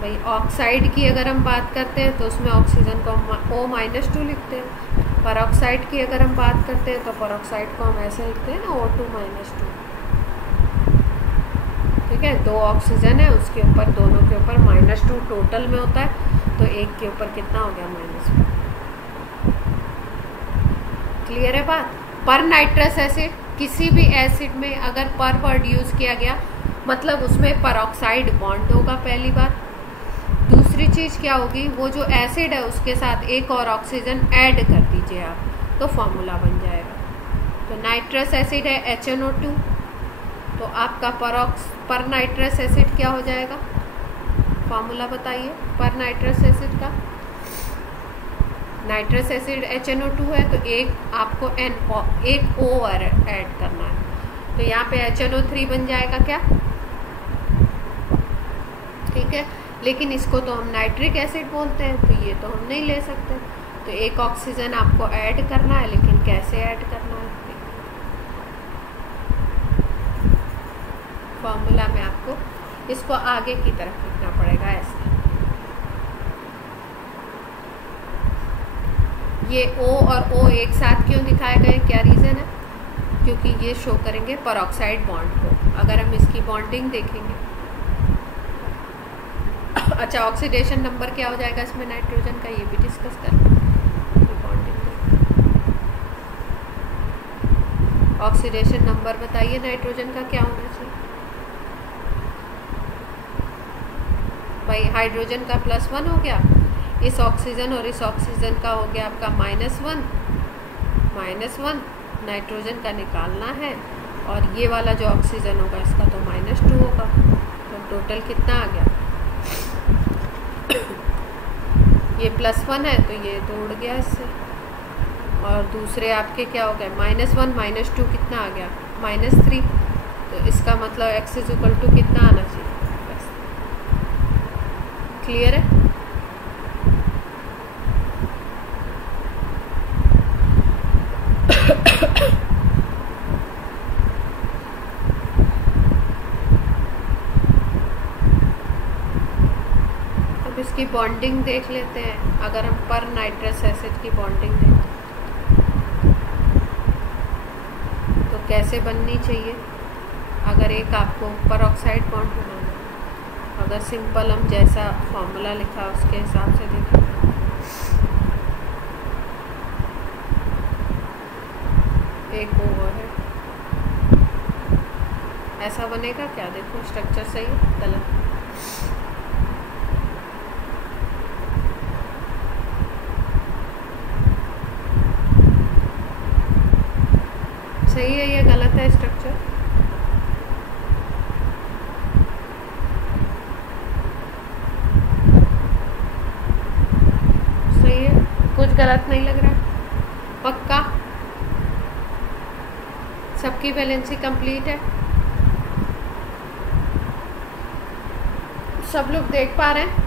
भाई। ऑक्साइड की अगर हम बात करते हैं तो उसमें ऑक्सीजन को हम O-2 लिखते हैं। परऑक्साइड की अगर हम बात करते हैं तो परऑक्साइड को हम ऐसे लिखते हैं ना, O2-2। ठीक है, 2 ऑक्सीजन है, उसके ऊपर दोनों के ऊपर -2 टोटल में होता है, तो एक के ऊपर कितना हो गया? -1। क्लियर है बात? पर नाइट्रस एसिड, किसी भी एसिड में अगर पर वर्ड यूज़ किया गया मतलब उसमें परऑक्साइड बॉन्ड होगा, पहली बात। दूसरी चीज़ क्या होगी, वो जो एसिड है उसके साथ एक और ऑक्सीजन ऐड कर दीजिए आप, तो फॉर्मूला बन जाएगा। तो नाइट्रस एसिड है HNO2, तो आपका पर नाइट्रस एसिड क्या हो जाएगा? फॉर्मूला बताइए पर नाइट्रस एसिड का। नाइट्रस एसिड HNO2 है, तो एक आपको एक O ऐड करना है, तो यहाँ पे HNO3 बन जाएगा क्या? ठीक है, लेकिन इसको तो हम नाइट्रिक एसिड बोलते हैं, तो ये तो हम नहीं ले सकते। तो एक ऑक्सीजन आपको ऐड करना है, लेकिन कैसे ऐड करना है? फॉर्मूला में आपको इसको आगे की तरफ लिखना पड़ेगा ऐसे। ये O और O एक साथ क्यों दिखाए गए, क्या रीज़न है? क्योंकि ये शो करेंगे पेरोक्साइड बॉन्ड को। अगर हम इसकी बॉन्डिंग देखेंगे, अच्छा ऑक्सीडेशन नंबर क्या हो जाएगा इसमें नाइट्रोजन का, ये भी डिस्कस कर ऑक्सीडेशन नंबर बताइए नाइट्रोजन का क्या होना चाहिए भाई? हाइड्रोजन का +1 हो गया, इस ऑक्सीजन और इस ऑक्सीजन का हो गया आपका -1, नाइट्रोजन का निकालना है, और ये वाला जो ऑक्सीजन होगा इसका तो -2 होगा, तो टोटल कितना आ गया? ये +1 है तो ये तो उड़ गया इससे, और दूसरे आपके क्या हो गए? -1 -2 कितना आ गया? -3, तो इसका मतलब x = कितना आना चाहिए? बस क्लियर है? अब इसकी बॉन्डिंग देख लेते हैं। अगर हम पर नाइट्रस एसिड की बॉन्डिंग देखें तो कैसे बननी चाहिए? अगर एक आपको पेरोक्साइड बॉन्ड बनाना है, अगर सिंपल हम जैसा फॉर्मूला लिखा उसके हिसाब से देखें, एक ओवर है, ऐसा बनेगा क्या? देखो स्ट्रक्चर सही है गलत? सही है, ये गलत है स्ट्रक्चर? सही है, कुछ गलत नहीं लग रहा है? पक्का सबकी वैलेंसी कंप्लीट है? सब लोग देख पा रहे हैं?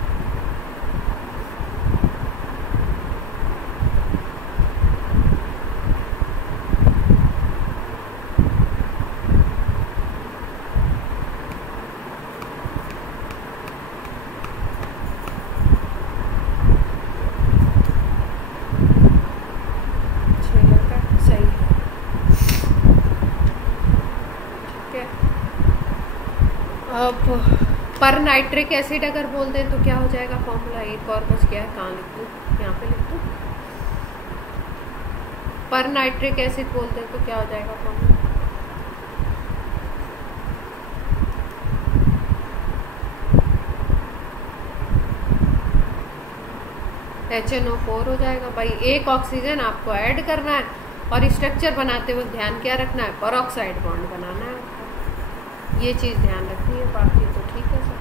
अब पर नाइट्रिक एसिड अगर बोल दें तो क्या हो जाएगा फॉर्मूला? एक और बच गया है, कहाँ लिख दूँ? यहाँ पे लिख दूँ। पर नाइट्रिक एसिड बोल दें तो क्या हो जाएगा फॉर्मूला? HNO4 हो जाएगा भाई। एक ऑक्सीजन आपको ऐड करना है और स्ट्रक्चर बनाते वक्त ध्यान क्या रखना है? पेरोक्साइड बॉन्ड बनाना है, ये चीज़ ध्यान रखनी है। बाकी तो ठीक है सर,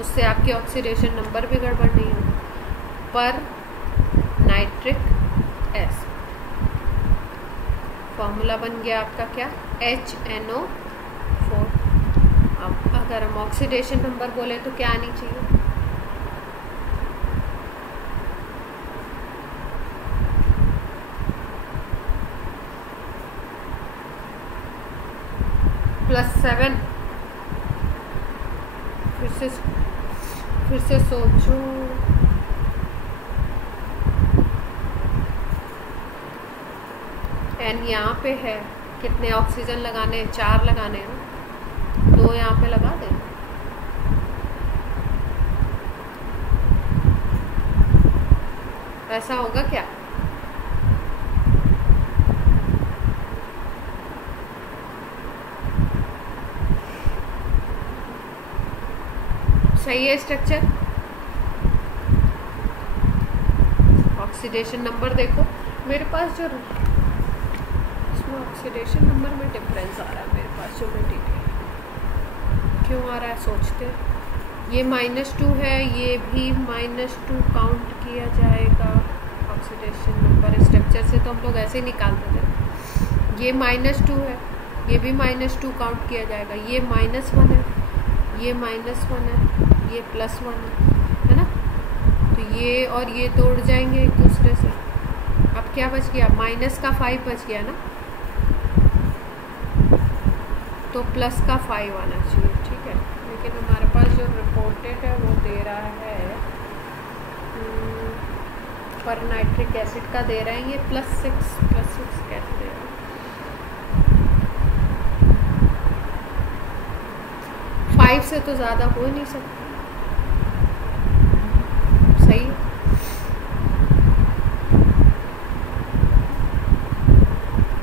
उससे आपकी ऑक्सीडेशन नंबर भी गड़बड़ नहीं होगी। पर नाइट्रिक एसिड फॉर्मूला बन गया आपका क्या? HNO4। अब अगर हम ऑक्सीडेशन नंबर बोले तो क्या आनी चाहिए? +7। फिर से सोचो। N यहाँ पे है, कितने ऑक्सीजन लगाने हैं? 4 लगाने हैं, 2 यहाँ पे लगा दें। ऐसा होगा क्या? सही है स्ट्रक्चर? ऑक्सीडेशन नंबर देखो मेरे पास, जो इसमें ऑक्सीडेशन नंबर में डिफरेंस आ रहा है मेरे पास, जो मटेरियल क्यों आ रहा है सोचते हैं। ये -2 है, ये भी -2 काउंट किया जाएगा ऑक्सीडेशन नंबर। स्ट्रक्चर से तो हम लोग ऐसे ही निकालते थे। ये -2 है, ये भी -2 काउंट किया जाएगा। ये -1 है, ये -1 है, ये +1 है ना? तो ये और ये तोड़ जाएंगे एक दूसरे से। अब क्या बच गया? -5 बच गया ना, तो +5 आना चाहिए। लेकिन हमारे पास जो रिपोर्टेड है वो दे रहा है पर नाइट्रिक एसिड का दे रहे हैं ये +6 कैसे दे रहे हैं? 5 से तो ज़्यादा हो ही नहीं सकता। सही है।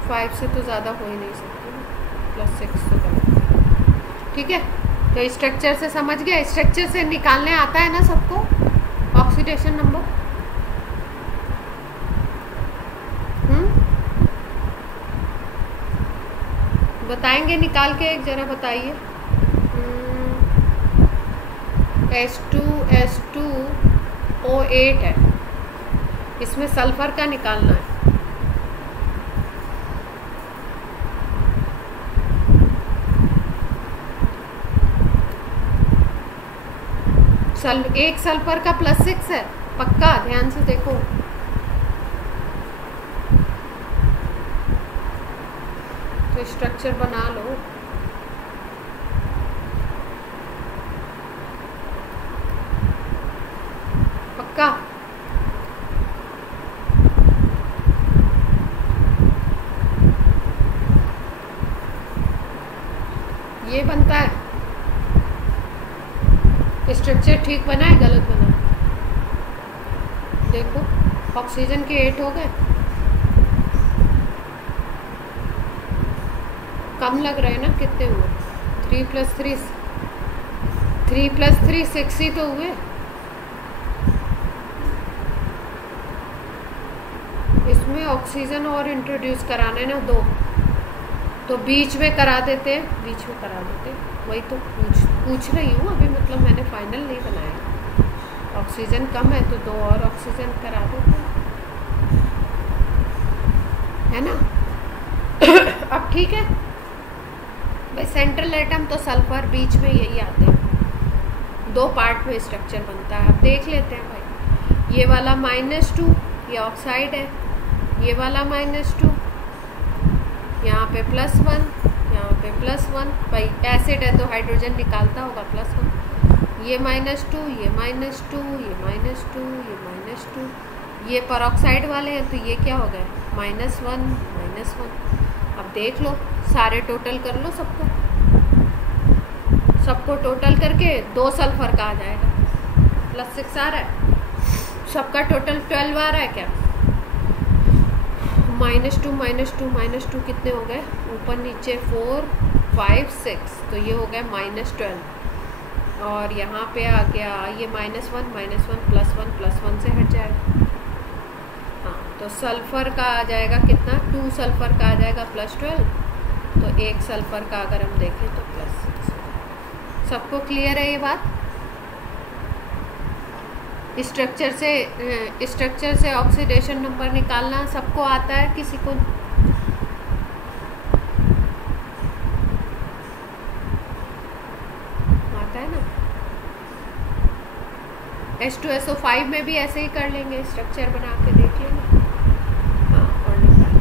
फाइव से तो ज़्यादा हो ही नहीं सकती, +6 तो गलत। ठीक है, तो स्ट्रक्चर से समझ गया। स्ट्रक्चर से निकालने आता है ना सबको ऑक्सीडेशन नंबर? बताएंगे निकाल के, एक जरा बताइए। H2SO8 है, इसमें सल्फर का निकालना है। एक सल्फर का +6 है पक्का, ध्यान से देखो। तो स्ट्रक्चर बना लो। पक्का? ये बनता है। स्ट्रक्चर ठीक बना है गलत बना? देखो ऑक्सीजन के 8 हो गए, कम लग रहे हैं ना? कितने हुए? 3 + 3 6 ही तो हुए। इसमें ऑक्सीजन और इंट्रोड्यूस कराना है ना 2, तो बीच में करा देते हैं, वही तो पूछ रही हूँ अभी, मतलब मैंने फाइनल नहीं बनाया। ऑक्सीजन कम है तो 2 और ऑक्सीजन करा देते हैं, है ना? अब ठीक है भाई, सेंट्रल एटम तो सल्फर, बीच में यही आते हैं, 2 पार्ट में स्ट्रक्चर बनता है। अब देख लेते हैं भाई, ये वाला -2 ये ऑक्साइड है, ये वाला -2, यहाँ पे +1, यहाँ पे +1। भाई एसिड है तो हाइड्रोजन निकालता होगा +1। ये -2, ये -2, ये -2, ये -2, ये परऑक्साइड वाले हैं तो ये क्या हो गए? -1 -1। अब देख लो, सारे टोटल कर लो सबको टोटल करके 2 सल्फर का आ जाएगा, +6 आ रहा है। सबका टोटल 12 आ रहा है क्या? -2 कितने हो गए? ऊपर नीचे 4 5 6, तो ये हो गए -12। और यहाँ पे आ गया ये -1 +1 से हट जाएगा। हाँ, तो सल्फर का आ जाएगा कितना? 2 सल्फर का आ जाएगा +12, तो 1 सल्फर का अगर हम देखें तो +6। सबको क्लियर है ये बात? स्ट्रक्चर से ऑक्सीडेशन नंबर निकालना सबको आता है? किसी को आता है ना? H2SO5 में भी ऐसे ही कर लेंगे, स्ट्रक्चर बना के देख लेंगे। हाँ, और निकाल।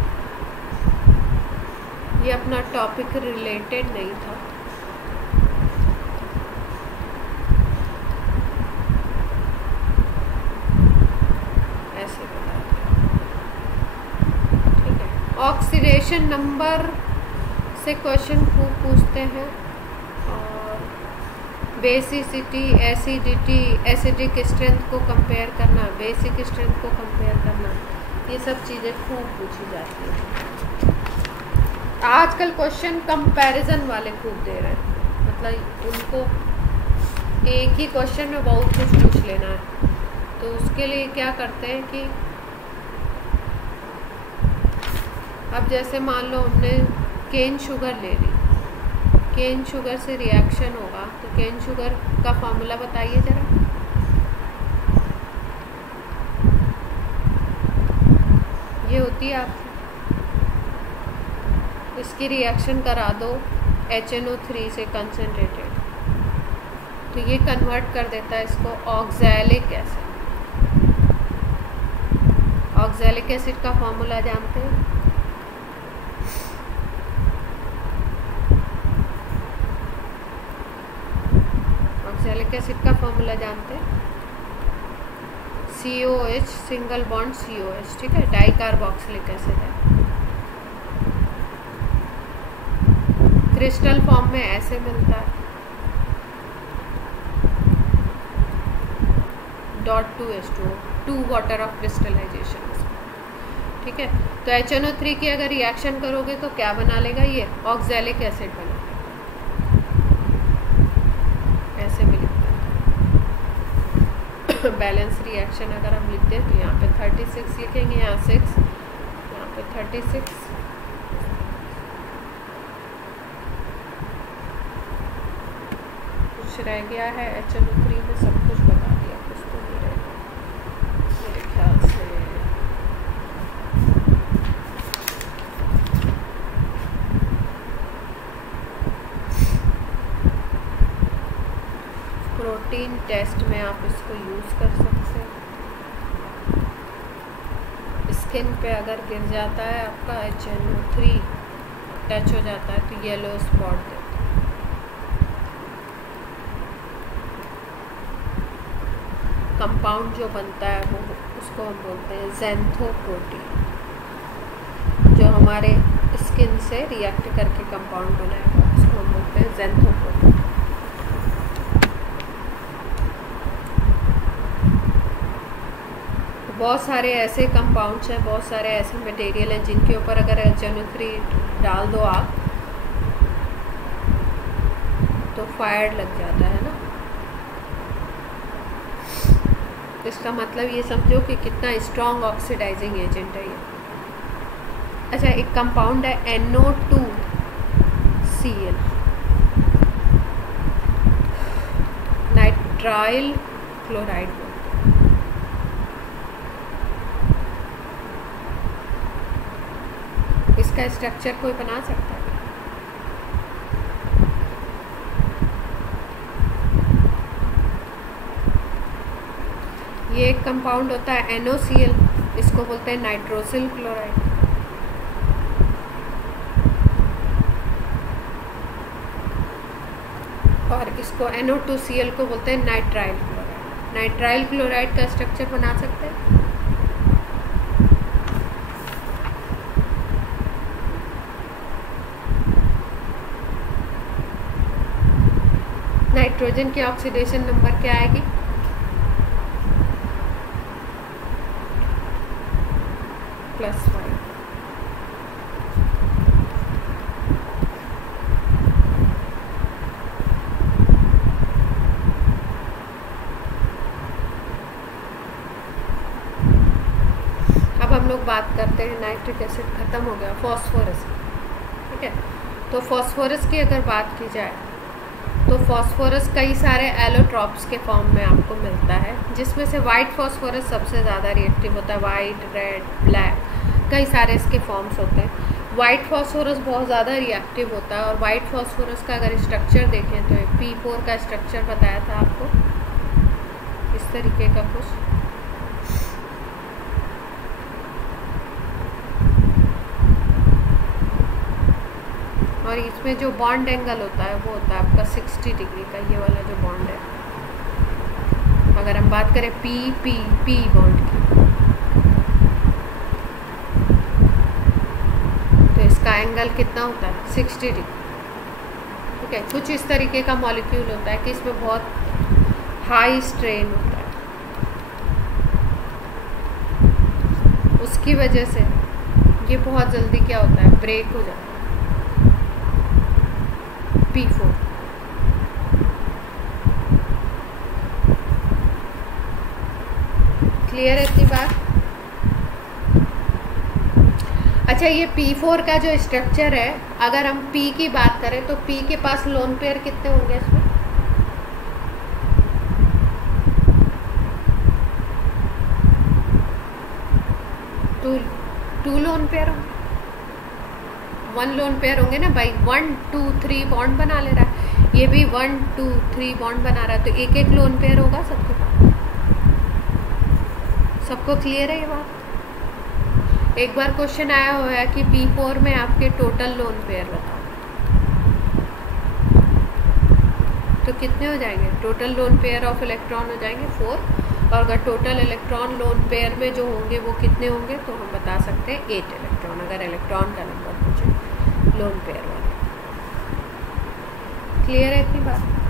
ये अपना टॉपिक रिलेटेड नहीं था। ऑक्सीडेशन नंबर से क्वेश्चन पूछते हैं, और बेसिसिटी, एसिडिटी, एसिडिक स्ट्रेंथ को कंपेयर करना, बेसिक स्ट्रेंथ को कंपेयर करना, ये सब चीज़ें खूब पूछी जाती हैं। आजकल क्वेश्चन कंपैरिजन वाले खूब दे रहे हैं, मतलब उनको एक ही क्वेश्चन में बहुत कुछ पूछ लेना है। तो उसके लिए क्या करते हैं कि अब जैसे मान लो हमने केन शुगर ले ली, केन शुगर से रिएक्शन होगा, तो केन शुगर का फॉर्मूला बताइए जरा। ये होती है आपकी, इसकी रिएक्शन करा दो HNO3 से कंसनट्रेटेड, तो ये कन्वर्ट कर देता है इसको ऑक्सैलिक एसिड। ऑक्सैलिक एसिड का फॉर्मूला जानते हैं? ऑक्सैलिक एसिड का फॉर्मूला जानते हैं, COH सिंगल बॉन्ड COH, ठीक है, डाई कार्बोक्सिलिक एसिड है। क्रिस्टल फॉर्म में ऐसे मिलता है .2H2O, 2 वाटर ऑफ क्रिस्टलाइजेशन, ठीक है। तो HNO3 की अगर रिएक्शन करोगे तो क्या बना लेगा, ये ऑक्सैलिक एसिड बना, ऐसे भी लिखता है। बैलेंस रिएक्शन अगर हम लिखते हैं तो यहाँ पे 36 लिखेंगे, यहाँ 6, यहाँ पे 36, कुछ रह गया है HNO3 में, सब कुछ बता दिया, कुछ तो नहीं रहेगा मेरे ख्याल से। प्रोटीन टेस्ट में आप इसको यूज़ कर सकते हैं। स्किन पे अगर गिर जाता है आपका HNO3 टच हो जाता है तो येलो स्पॉट देता है। कंपाउंड जो बनता है वो उसको हम बोलते हैं ज़ैंथोप्रोटीन, जो हमारे स्किन से रिएक्ट करके कंपाउंड बनाएगा उसको हम बोलते हैं ज़ैंथोप्रोटीन। बहुत सारे ऐसे कंपाउंड्स हैं, बहुत सारे ऐसे मटेरियल हैं जिनके ऊपर अगर HNO3 डाल दो आप तो फायर लग जाता है ना। इसका मतलब ये समझो कि कितना स्ट्रॉन्ग ऑक्सीडाइजिंग एजेंट है ये। अच्छा, एक कंपाउंड है NO2Cl, नाइट्राइल क्लोराइड बोलते हैं। इसका स्ट्रक्चर कोई बना सकता है? ये एक कंपाउंड होता है NOCl, इसको बोलते हैं नाइट्रोसिल क्लोराइड। और इसको NO2Cl को बोलते हैं नाइट्राइल क्लोराइड। नाइट्राइल क्लोराइड का स्ट्रक्चर बना सकते हैं? नाइट्रोजन की ऑक्सीडेशन नंबर क्या आएगी? +5। अब हम लोग बात करते हैं, नाइट्रिक एसिड खत्म हो गया, फॉस्फोरस, ठीक है। तो फॉस्फोरस की अगर बात की जाए तो फॉस्फोरस कई सारे एलोट्रॉप्स के फॉर्म में आपको मिलता है, जिसमें से वाइट फॉस्फोरस सबसे ज़्यादा रिएक्टिव होता है। वाइट, रेड, ब्लैक, कई सारे इसके फॉर्म्स होते हैं। वाइट फॉस्फोरस बहुत ज़्यादा रिएक्टिव होता है, और वाइट फॉस्फोरस का अगर स्ट्रक्चर देखें तो P4 का स्ट्रक्चर बताया था आपको, इस तरीके का कुछ। और इसमें जो बॉन्ड एंगल होता है वो होता है आपका 60 डिग्री का, ये वाला जो बॉन्ड है। अगर हम बात करें P बॉन्ड की, तो इसका एंगल कितना होता है? 60 डिग्री, ठीक है। कुछ इस तरीके का मॉलिक्यूल होता है कि इसमें बहुत हाई स्ट्रेन होता है, उसकी वजह से ये बहुत जल्दी क्या होता है, ब्रेक हो जाता है। P4 क्लियर है इतनी बात? अच्छा, ये P4 का जो स्ट्रक्चर है, अगर हम P की बात करें तो P के पास लोन पेयर कितने होंगे इसमें? टू लोन पेयर होंगे, 1 लोन पेयर होंगे ना भाई। 1 2 3 बॉन्ड बना ले रहा है, ये भी 1 2 3 बॉन्ड बना रहा है, तो एक एक लोन पेयर होगा सबके पास। सबको क्लियर है ये बात? एक बार क्वेश्चन आया हुआ है कि P4 में आपके टोटल लोन पेयर बताओ, तो कितने हो जाएंगे, total lone pair of electron हो जाएंगे 4, और अगर टोटल इलेक्ट्रॉन लोन पेयर में जो होंगे वो कितने होंगे, तो हम बता सकते हैं 8 इलेक्ट्रॉन, अगर इलेक्ट्रॉन का नंबर पूछे लोन पेयर वाले। क्लियर है इतनी बात?